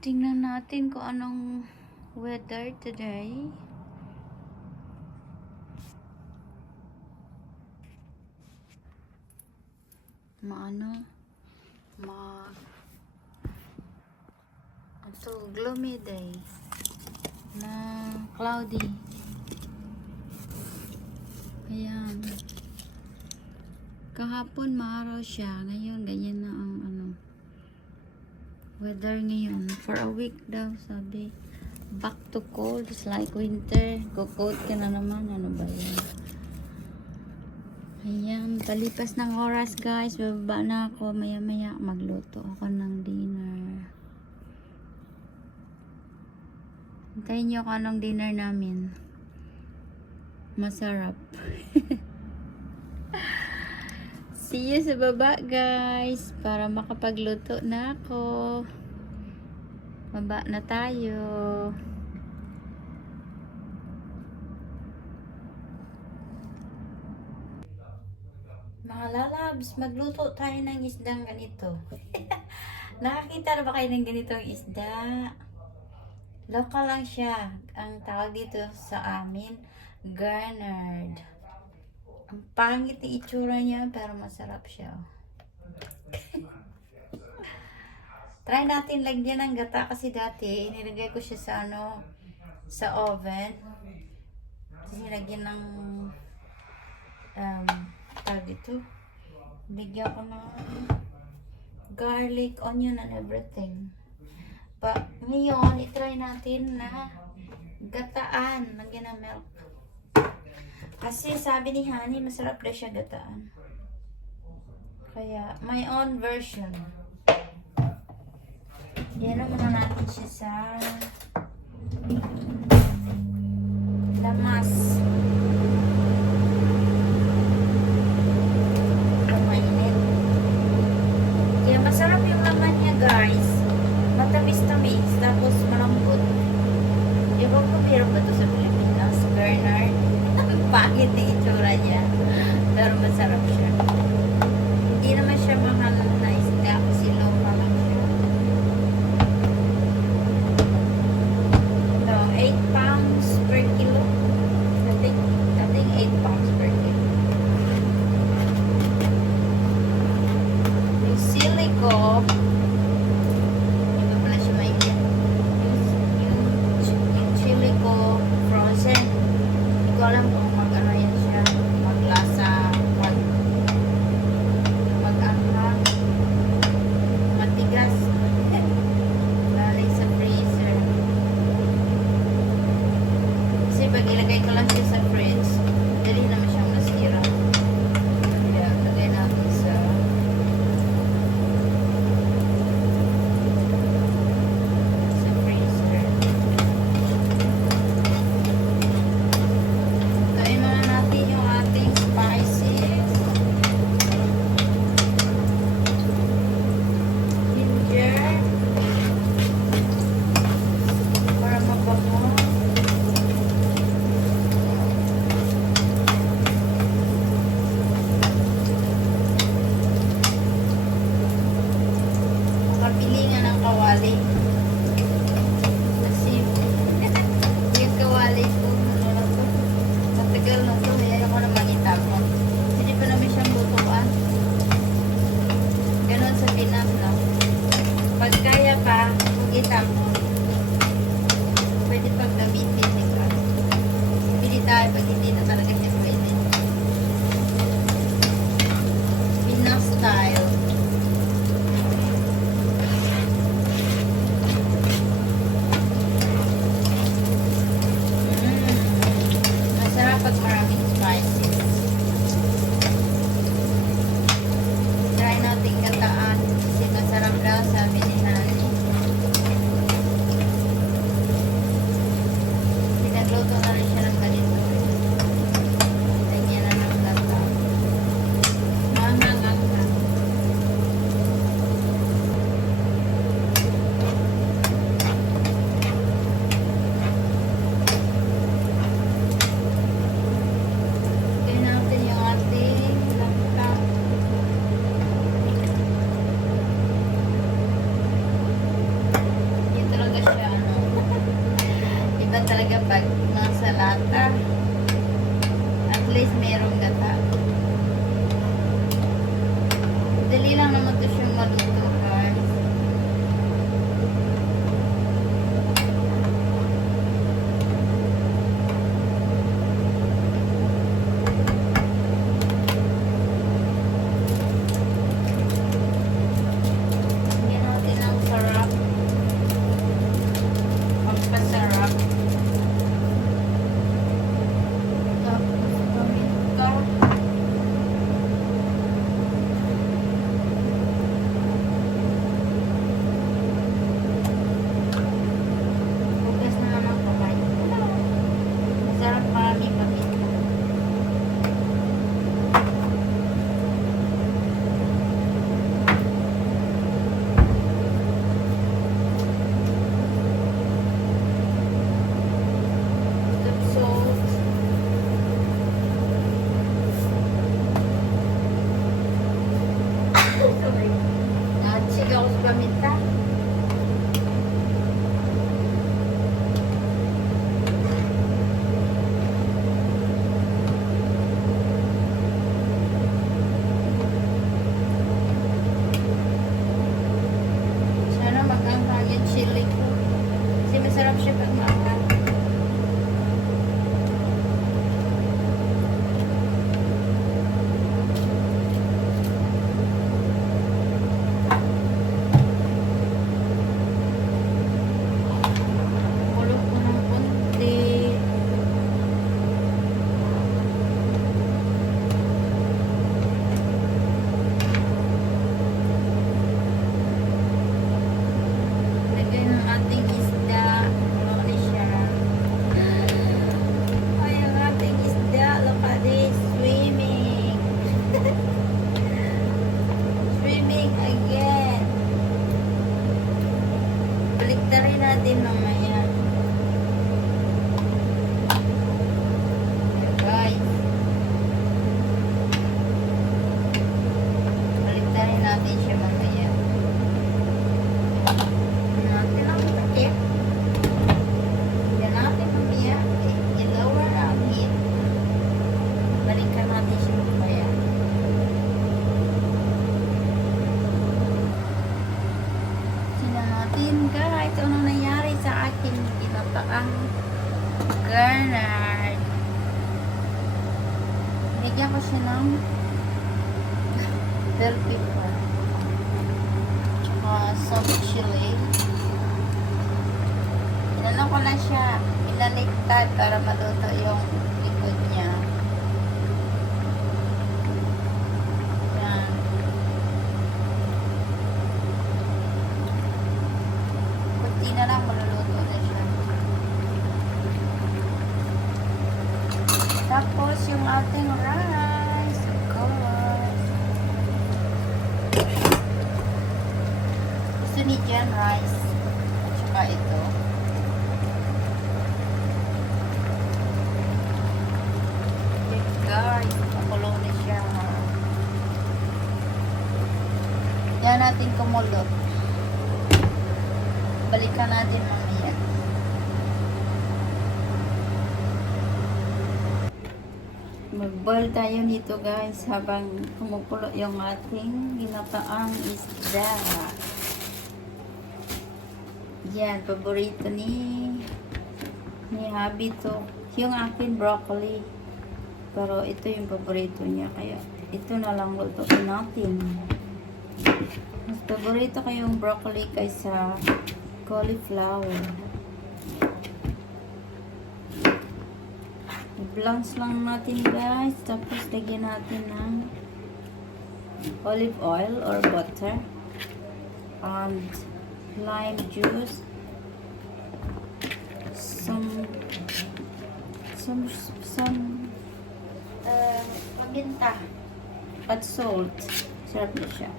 Tingnan natin kung anong weather today. Ito, gloomy day na cloudy. Ayan. Kahapon maaraw siya. Ngayon, ganyan na ang weather ngayon. For a week daw, sabi. Back to cold. It's like winter. Go-coat ka na naman. Ano ba yan? Ayan. Palipas ng oras, guys. Bababa na ako. Maya-maya magluto ako ng dinner. Hintayin nyo kung anong dinner namin. Masarap. See you sa baba, guys, para makapagluto na ako. Baba na tayo. Mga lalabs, magluto tayo ng isdang ganito. Nakakita na ba kayo ng ganitong isda? Local lang siya. Ang tawag dito sa amin, garnered. Ang pangit ng itsura niya, pero masarap siya. Try natin lagyan ng gata kasi dati inilagay ko siya sa sa oven. Kasi nilagyan ng tawag dito. Bigyan ko ng garlic, onion, and everything. But ngayon, itry natin na gataan. Lagyan ng milk. Kasi sabi ni Honey, masarap na siya gataan. Kaya, my own version. Yan muna natin siya sa lamas. Mainit. Kaya masarap yung laman niya, guys. Matamis-tamis. Tapos malambot. Ewan ko, pero ba ito sa Pilipinas? Bernard. Pangit na itsura niya. Pero masarap siya. Hindi naman siya mahal na isda kasi local lang siya. So, 8 pounds per kilo. I think 8 pounds per kilo. Yung sili ko, hindi pa pala siya mainit. Yung chili ko, frozen. Hindi ko alam kung mag-ano yan siya, maglasa, mag-anghang, matigas, galing sa freezer. Kasi pag ilagay ko lang siya sa fridge, dali naman siyang nasira. Kaya lagay natin sa freezer. Kain muna natin yung ating spices. Ginger. Para mabango. Makabili nga ng kawali. Kasi yung kawali ko, matagal na ito, ayaw ko naman itapon. Hindi pa namin siyang lutuan. Ganon sa Vietnam, no? Pag kaya pa, kung itapon, pwede pag gamitin, di ba? Pili tayo pag hindi na talaga siya pwede. Vietnam style. Masarap pag maraming spices. Try natin gataan kasi masarap daw sabi ni Nani. Pinagluto na rin siya ng ganito. Lagyan na ng gata. Mangang-angang. Lagyan natin yung ating langka. pag nasa lata. At least merong gata. Dali lang naman to siyang maluto, guys. Lagyan natin ng sarap. Pampasarap. Tapos paminta. Hugas naman ang kamay. Masarap marami paminta. Salt. Sorry. Natsig ako sa paminta. Sana mag-anghang yung chili ko. Kasi masarap siya pag maanghang. Kulog ko ng konti. Lagay ng ating isda. Kulog na siya. Ay, ang ating isda. Look at this. Swimming. Swimming again. Baliktarin natin mamaya. Ayan, guys. Baliktarin natin siya mamaya. Natin ang takip. Yan natin mamaya. I-lower natin. Balikan natin siya mamaya. Tingnan natin, guys, anong nangyari sa aking ginataang garnard. Bigyan ko siya ng bell pepper. Tsaka some chili. Inano ko na siya. Inaliktad para maluto yung likod niya. Yan. Kunti na lang maluluto na siya. Tapos yung ating rice, of course. Gusto ni Jen rice. At saka ito. Okay, guys, pakulo na siya. Yan natin kumulot. Balikan natin mamaya. Mag-boil tayo nito, guys, habang kumukulo yung ating ginataang isda. Yan, paborito ni Habi to. Yung akin broccoli. Pero ito yung paborito niya, kaya ito na lang lutuin natin. Mas paborito ko yung broccoli kaysa cauliflower. I-blanch lang natin, guys. Tapos lagyan natin ng olive oil or butter and lime juice, paminta at salt. Sarap na siya.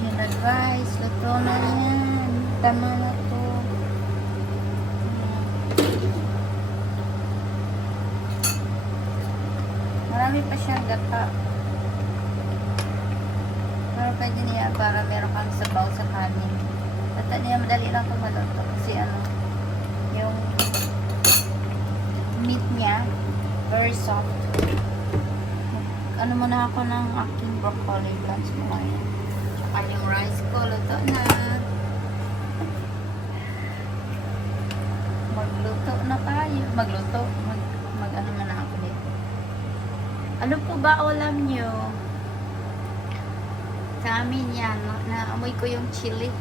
Yan na, guys, luto na yan. Tama na to. Marami pa siyang gata. Pero pwede niya para meron kang sabaw sa kanin. At niya madali lang kung maluto kasi ano, niya. Very soft. Ano muna ako ng aking broccoli. Lunch mo ngayon. Tsaka yung rice ko. Luto na. Magluto na tayo. Magluto. Mag-ano muna ako dito. Ano po ba ulam nyo? Sa amin yan. Naamoy ko yung chili.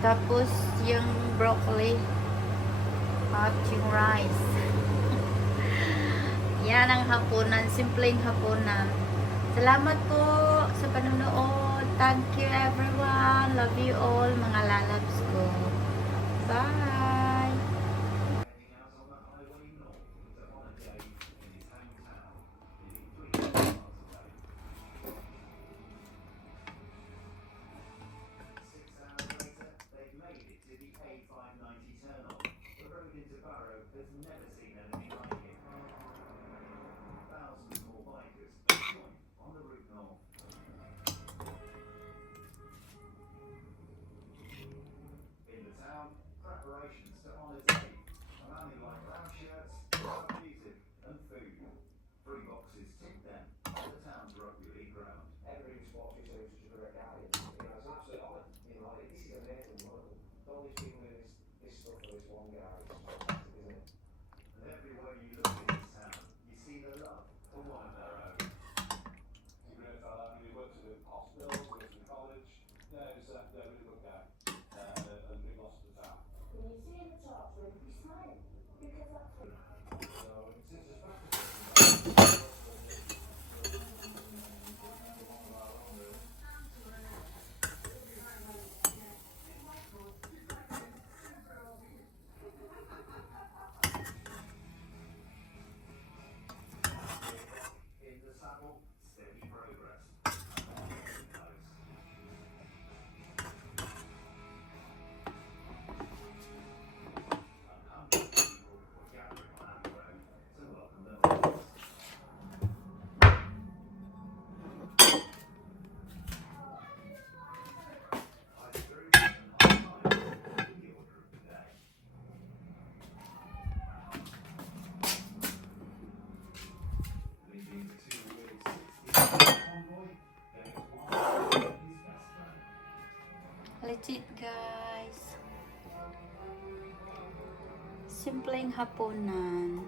Tapos yung broccoli. At yung rice. Yan ang hapunan. Simpleng hapunan. Salamat po sa panonood. Thank you everyone. Love you all mga lalabs ko. Bye! Preparations to honour Dave, a man who liked loud shirts, loud music and food. 3 boxes ticked then on the town's rugby league ground. Every sport is such a great guy. You know, it's absolutely on it. You know, this is amazing. Don't be speaking with this stuff for this one guy. It's fantastic, isn't it? And everywhere you look in this town, you see the love for one of their own. He's a great fella. He works at a hospital, works in college. Yeah, he's a really good guy. And big loss to the town. When you see him talk to him, you smile. Because that's what So since his practice, In the saddle, steady progress. Hundreds of people were gathering on that road to welcome them home. I threw an online with the order of the day. Leading the 2-wheel 60 convoy, there was one his best friend. Legit guys. Simpleng hapunan.